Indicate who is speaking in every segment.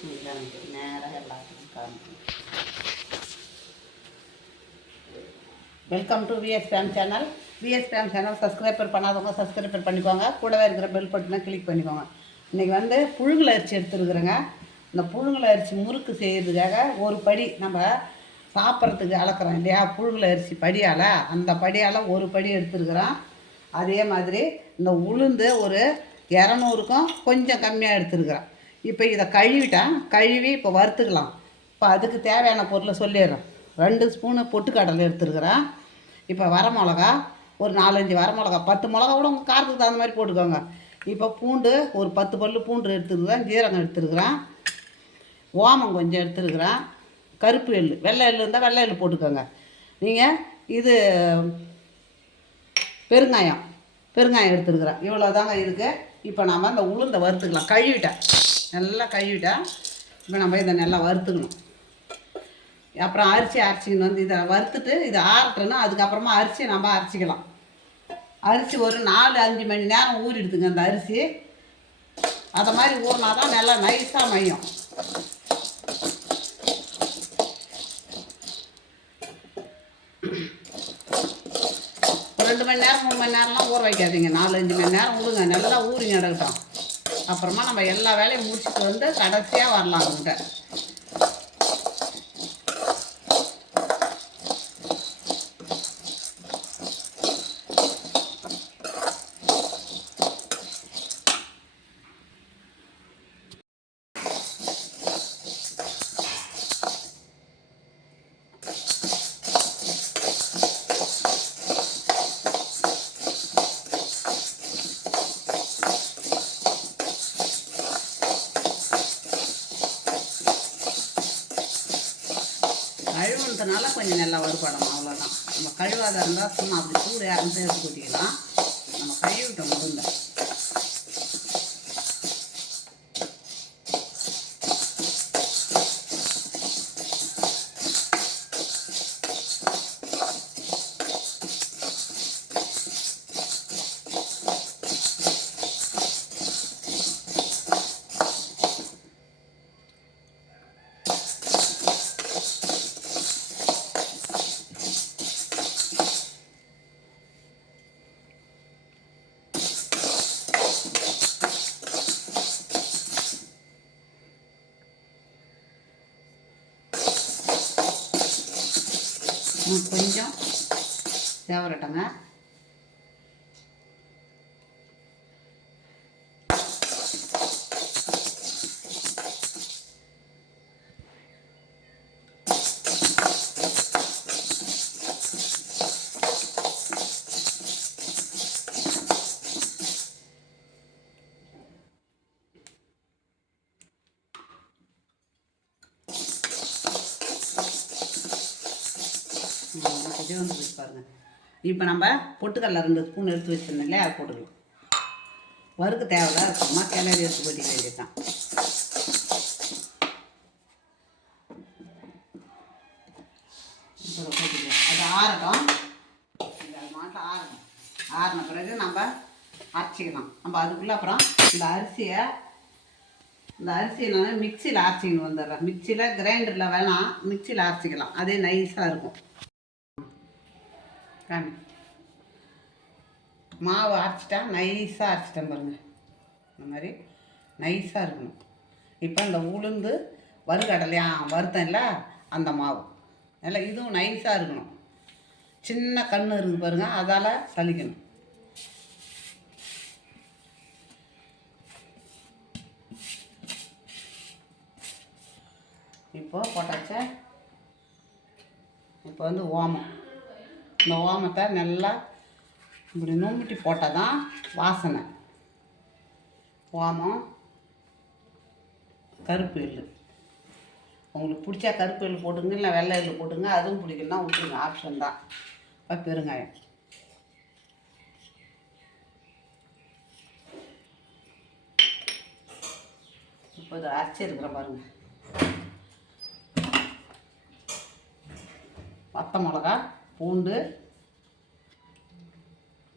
Speaker 1: நேராக welcome to VS fame channel VS fame channel subscriber பண்ணாதவங்க subscriber பண்ணிக்கோங்க. கூடவே இருக்கிற பெல் பட்டனை கிளிக் பண்ணிக்கோங்க. இன்றைக்கி வந்து புழுங்கல் அரிசி எடுத்துருக்குறேங்க. இந்த புழுங்கல் அரிசி முறுக்கு செய்கிறதுக்காக ஒரு படி நம்ம சாப்பிட்றதுக்கு அளக்குறோம் இல்லையா? புழுங்கல் அரிசி படியால் அந்த படியால் ஒரு படி எடுத்துருக்குறோம். அதே மாதிரி இந்த உளுந்து ஒரு இரநூறுக்கும் கொஞ்சம் கம்மியாக எடுத்துருக்குறோம். இப்போ இதை கழுவிட்டேன் கழுவி இப்போ வறுத்துக்கலாம். இப்போ அதுக்கு தேவையான பொருளை சொல்லிடுறேன். ரெண்டு ஸ்பூனு பொட்டுக்கடலை எடுத்துருக்குறேன் இப்போ வரமிளகா ஒரு நாலஞ்சு வரமிளகா பத்து மிளகா கூட உங்கள் காரத்துக்கு தகுந்த மாதிரி போட்டுக்கோங்க. இப்போ பூண்டு ஒரு பத்து பல்லு பூண்டு எடுத்துருக்குறேன். ஜீரகம் எடுத்துருக்குறேன். ஓமம் கொஞ்சம் எடுத்துருக்குறேன். கருப்பு எள்ளு வெள்ளை எள்ளு இருந்தால் வெள்ளை எள்ளு போட்டுக்கோங்க. நீங்கள் இது பெருங்காயம் பெருங்காயம் எடுத்துருக்குறேன். இவ்வளோ தாங்க இருக்குது இப்போ நாம் இந்த உளுந்தை வறுத்துக்கலாம். கழுவிட்டேன். நல்லா கழுவிட்டா இப்போ நம்ம இதை நல்லா வறுத்துக்கணும். அப்புறம் அரிசி அரைச்சிக்கணும் வந்து இதை வறுத்துட்டு இதை ஆறட்டுன்னா அதுக்கப்புறமா அரிசியை நம்ம அரைச்சிக்கலாம். அரிசி ஒரு நாலு அஞ்சு மணி நேரம் ஊறிடுதுங்க அந்த அரிசி. அதை மாதிரி ஊறினா தான் நல்லா நைஸாக மையம் ரெண்டு மணி நேரம் மூணு மணி நேரம்லாம் ஊற வைக்காதீங்க. நாலு அஞ்சு மணி நேரம் ஊறுங்க. நல்லா ஊறிங்க எடுக்கட்டும் அப்புறமா நம்ம எல்லா வேலையும் முடிச்சுட்டு வந்து கடைசியாக வரலாம் அவங்க அதனால் கொஞ்சம் நல்லா வறுபடணும் அவ்வளோதான் நம்ம கழுவாத இருந்தால் சும்மா அப்படி சூடு இறந்து எடுத்து கொட்டிக்கலாம். கொஞ்சம். சேவரட்டங்க இதே வந்து போச்சு பாருங்கள் இப்போ நம்ம பொட்டுக்கடலை ரெண்டு ஸ்பூன் எடுத்து வச்சிருந்தோம் இல்லையா அதை போட்டுக்கலாம். வறுக்க தேவையில்ல சும்மா கிளறி எடுத்து போட்டிக்க வேண்டியதுதான். அது ஆறட்டும். இந்த மாட்டம் ஆறணும். ஆறின பிறகு நம்ம அரைச்சிக்கலாம். நம்ம அதுக்குள்ளே அப்புறம் இந்த அரிசியை இந்த அரிசியை நான் மிக்சியில் அரைச்சிக்கணும் வந்துடுறேன். மிக்சியில் கிரைண்டரில் வேணாம் மிக்சியில் அரைச்சிக்கலாம். அதே நைஸாக இருக்கும். காமி மாவு அரைச்சிட்டா நைஸாக அரைச்சிட்டேன் பாருங்க. இந்த மாதிரி நைஸாக இருக்கணும். இப்போ இந்த உளுந்து வறுக்கடலையா வறுத்தேன்ல அந்த மாவு. நல்லா இதுவும் நைஸாக இருக்கணும். சின்ன கண்ணு இருக்குது பாருங்கள் அதால் சலிக்கணும் இப்போ போட்டாச்சா? இப்போ வந்து ஓமம். இந்த ஓமத்தை நல்லா இப்படி நும்பிட்டி போட்டால் தான் வாசனை. ஓமம் கருப்பு எள்ளு. உங்களுக்கு பிடிச்சா கருப்பு எள்ளு போட்டுங்க இல்லை வெள்ளை எள்ளு போட்டுங்க அதுவும் பிடிக்கலனா விட்டுருங்க ஆப்ஷன் தான். இப்போ பெருங்காயம். இப்போ இதை அரைச்சிருக்கிற பாருங்கள் பத்த மிளகா பூண்டு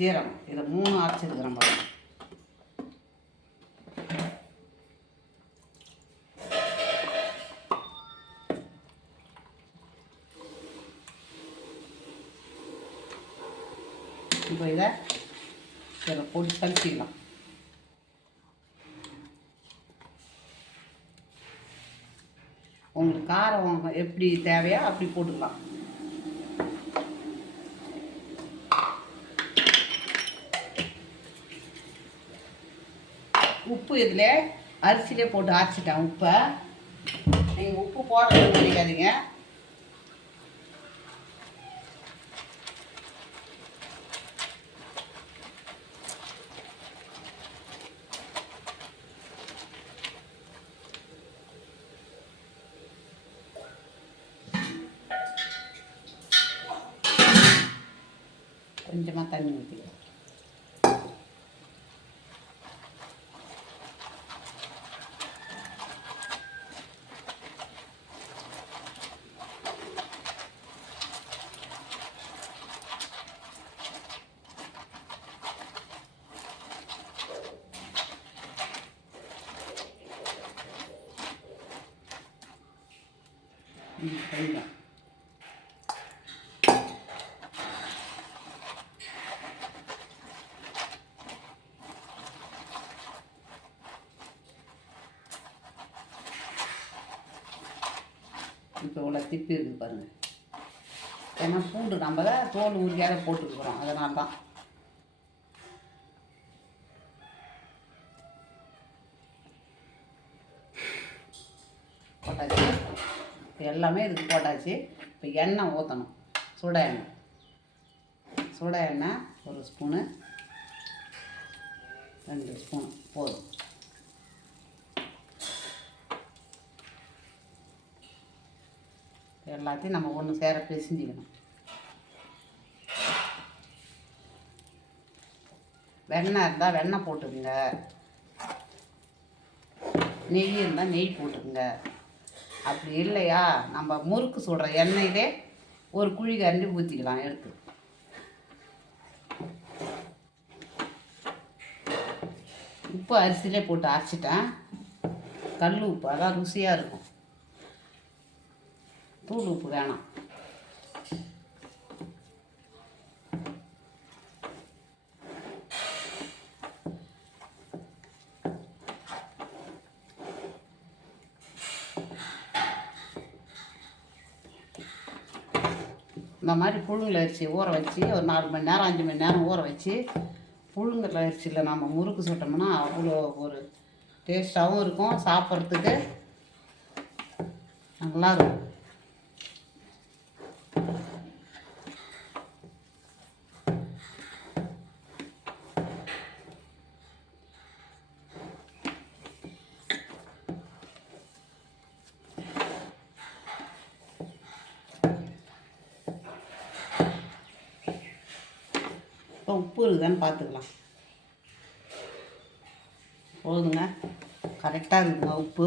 Speaker 1: ஜீரம் இதை மூணு அரைச்சிருக்கிறேன் பாருங்க. இப்போ இதை இதை போட்டு கழிச்சிடலாம் உங்களுக்கு காரம் எப்படி தேவையோ அப்படி போட்டுக்கலாம். இதில் அரிசியிலே போட்டு அரைச்சிட்டேன் உப்பை. நீங்கள் உப்பு போடணும்னு நினைக்காதீங்க. கொஞ்சமாக தண்ணி ஊற்றி கொஞ்சம் இப்போ இவ்வளோ திப்பி இருக்குது பாருங்கள் ஏன்னா பூண்டு நம்ம தான் தோல் உரியாத போட்டுருக்குறோம் அதனால தான் போட்டாச்சு இப்போ எல்லாமே இதுக்கு போட்டாச்சு. இப்போ எண்ணெய் ஊற்றணும் சுட எண்ணெய். சுட எண்ணெய் ஒரு ஸ்பூனு. ரெண்டு ஸ்பூன். போதும். எல்லாத்தையும் நம்ம ஒன்று சேர பிசைஞ்சிக்கணும். வெண்ணெய் இருந்தால் வெண்ணெய் போட்டுக்குங்க. நெய் இருந்தால் நெய் போட்டுக்குங்க. அப்படி இல்லையா? நம்ம முறுக்கு சுடுற எண்ணெயிலே ஒரு குழி கரண்டி ஊற்றிக்கலாம் எடுத்து. உப்பு அரிசியிலே போட்டு அரைச்சிட்டேன். கல் உப்பு அதான் ருசியாக இருக்கும். தூள் உப்பு வேணாம் இந்த மாதிரி புழுங்கல் அரிசி ஊற வச்சு ஒரு நாலு மணி நேரம் அஞ்சு மணி நேரம் ஊற வச்சு புழுங்கல் அரிசியில் நம்ம முறுக்கு சுட்டோம்னா அவ்வளோ ஒரு டேஸ்ட்டாகவும் இருக்கும். சாப்பிட்றதுக்கு நல்லா இப்போ உப்பு இருக்குதான்னு பார்த்துக்கலாம். போதுங்க. கரெக்டாக இருக்குங்க உப்பு.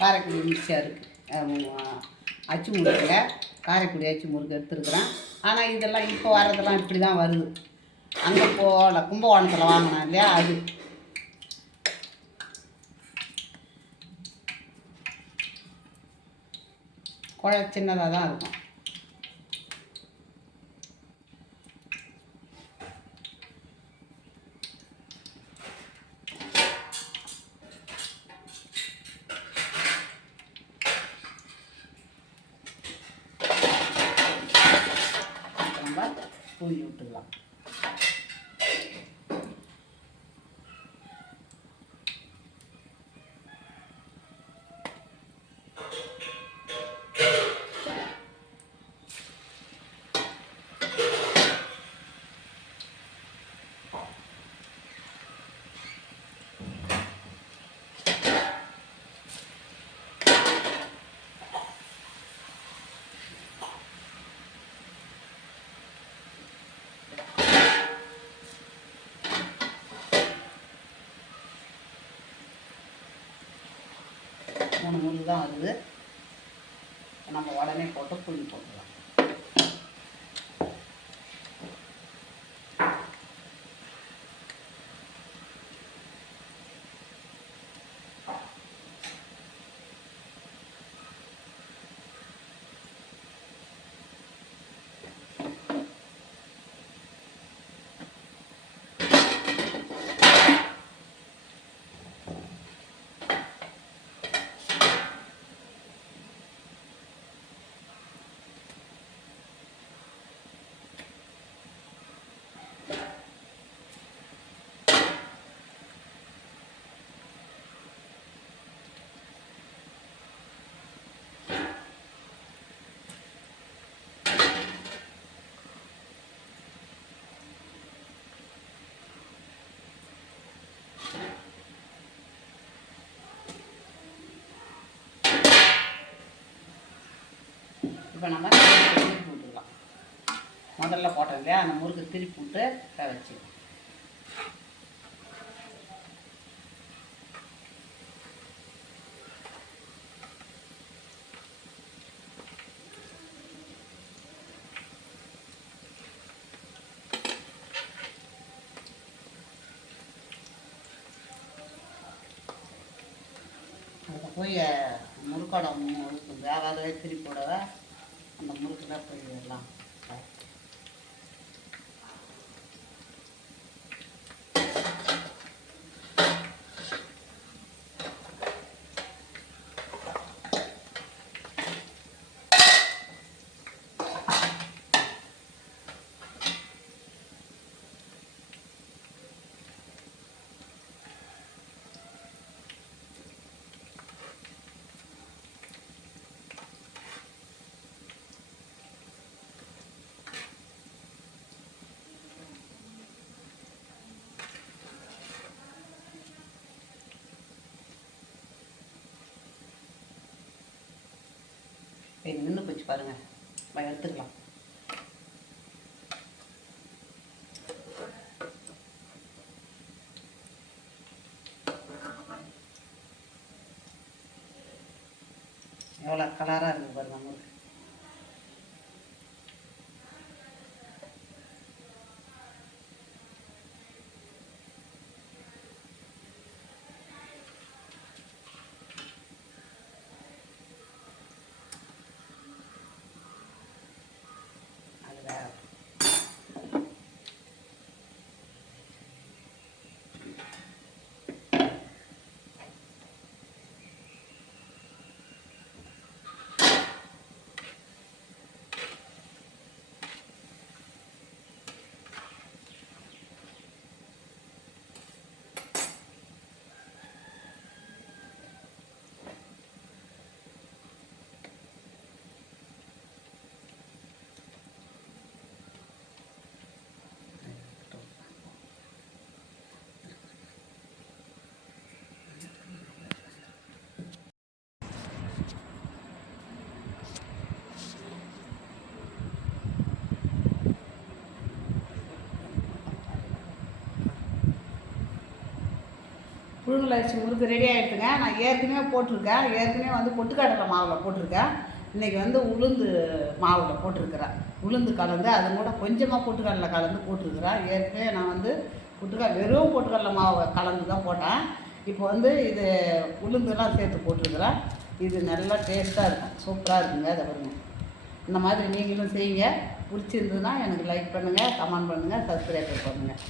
Speaker 1: காரைக்குடி மிக்சர் அச்சு முறுக்கில் காரைக்குடி அச்சு முறுக்கு எடுத்துருக்குறேன். ஆனால் இதெல்லாம் இப்போ வர்றதெல்லாம் இப்படி தான் வருது. அங்கே போகல கும்பகோணத்தில் வாங்கினேன் இல்லையா அது. குழ சின்னதாக தான் இருக்கும் இப்போ நம்ம தூவி விட்டுக்கலாம் மூணு மூணு தான் வருது நம்ம உடனே போட்டு புளி போட்டுக்கலாம். இப்போ நம்ம திருப்பி விட்டுக்கலாம் முதல்ல போட்டது இல்லையா அந்த முறுக்கு திருப்பி விட்டு வேக வச்சு போய் முறுக்கோட முறுக்கு வேகாதவே திருப்பி விடவை அந்த முறுக்குல போய் எல்லாம் இப்போ நின்று போச்சு பாருங்க. நம்ம எடுத்துக்கலாம். எவ்வளோ கலராக இருக்குது பாருங்க முறுக்கு அது வேற புழுங்கல் அரிசி முறுக்கு ரெடி ஆகிடுதுங்க நான் ஏற்கனவே போட்டிருக்கேன். ஏற்கனவே வந்து பொட்டுக்கடலை மாவில் போட்டிருக்கேன். இன்றைக்கி வந்து உளுந்து மாவில் போட்டிருக்கிறேன். உளுந்து கலந்து அது கூட கொஞ்சமாக பொட்டுக்கடலை கலந்து போட்டிருக்கிறேன். ஏற்கனவே நான் வந்து பொட்டுக்கடலை வெறும் பொட்டுக்கடலை மாவை கலந்து தான் போட்டேன். இப்போ வந்து இது உளுந்துலாம் சேர்த்து போட்டிருக்கிறேன். இது நல்லா டேஸ்ட்டாக இருக்கும். சூப்பராக இருக்குங்க. அதை பாருங்க. இந்த மாதிரி நீங்களும் செய்யுங்க. பிடிச்சிருந்ததுன்னா எனக்கு லைக் பண்ணுங்கள் கமெண்ட் பண்ணுங்கள் சப்ஸ்கிரைப் பண்ணுங்கள்